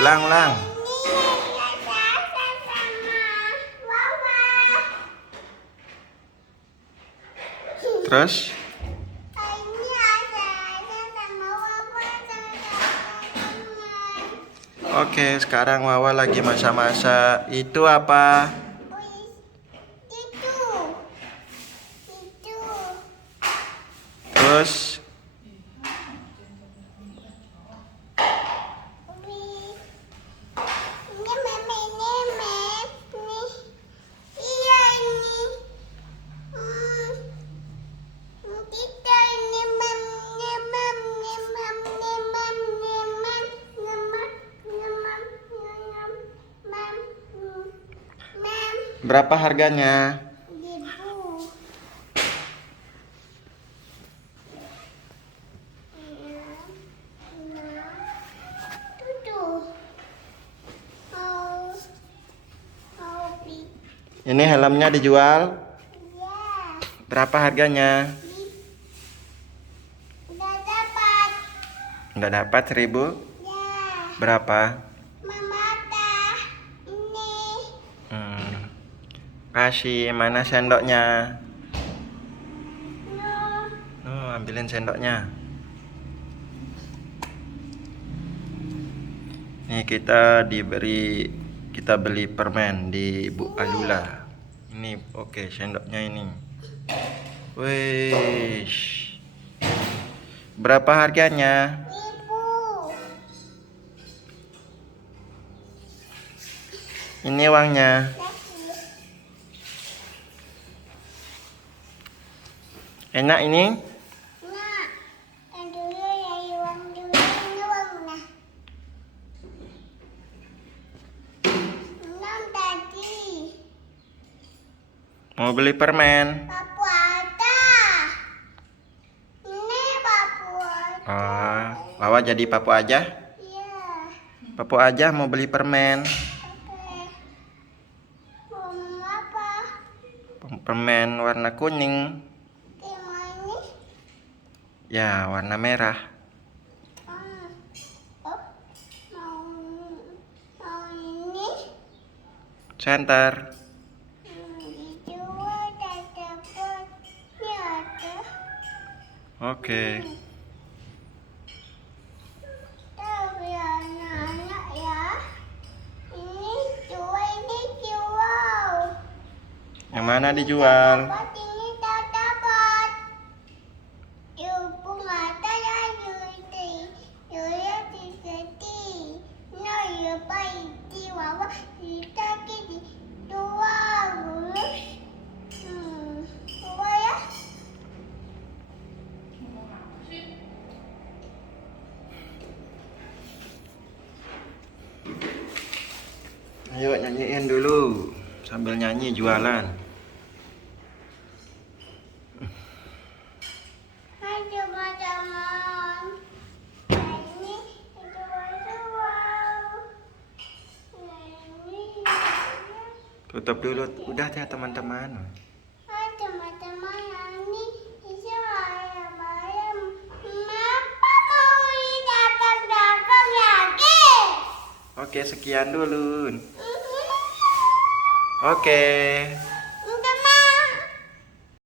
Ulang, ulang. Terus? Oke, sekarang Wawa lagi masa-masa itu apa? Terus berapa harganya? Ini helmnya dijual? Berapa harganya? Udah dapat 1.000? Berapa? Kasih, mana sendoknya? Ambilin sendoknya. Nih kita beli permen di Bu Alula. Ini oke, sendoknya ini. Wih. Berapa harganya? Ini uangnya. Enak ini? Mau beli permen? Papu ada. Ini papu ada. Wawa jadi papu aja? Iya. Papu aja mau beli permen. Oke. Mau apa? Permen warna kuning. Mau ini? Ya, warna merah. Oh, mau ini? Center. Dijual dan dapat. Ini ada. Oke. Tapi anak-anak ya. Ini dijual. Yang mana dijual? Dapat ini tak dapat. Ibu ada ya Yudi. Yudi sedih. No ya baik di wawa kita kini dua lulus. Dua ya. Ayo nyanyiin dulu. Sambil nyanyi jualan. Hai teman-teman. Ini jual. Ini. Tutup dulu. Udah ya teman-teman. Hai teman-teman, ini saya bayam. Kenapa mau dagang-dagang lagi? Oke, sekian dulu. Oke.